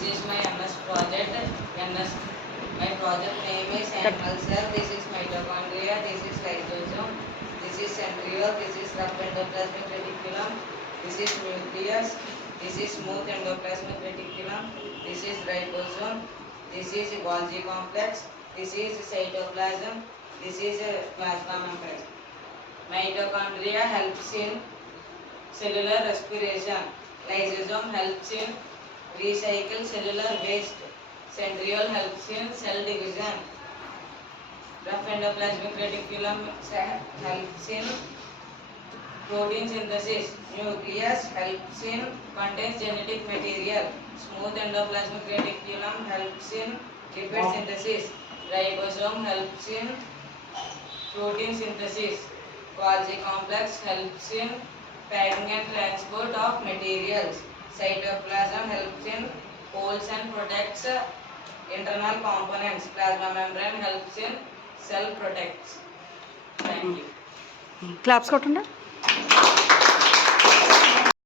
This is my MS project. MS. My project name is animal cell. This is mitochondria. This is lysosome. This is centriole. This is rough endoplasmic reticulum. This is nucleus. This is smooth endoplasmic reticulum. This is ribosome. This is Golgi complex. This is cytoplasm. This is plasma membrane. Mitochondria helps in cellular respiration. Lysosome helps in recycle cellular waste. Centriole helps in cell division. Rough endoplasmic reticulum helps in protein synthesis. Nucleus helps in contains genetic material. Smooth endoplasmic reticulum helps in lipid synthesis. Ribosome helps in protein synthesis. Golgi complex helps in packing and transport of materials. Cytoplasm helps in holds and protects internal components. Plasma membrane helps in cell protects. Thank you. Claps కొట్టండి.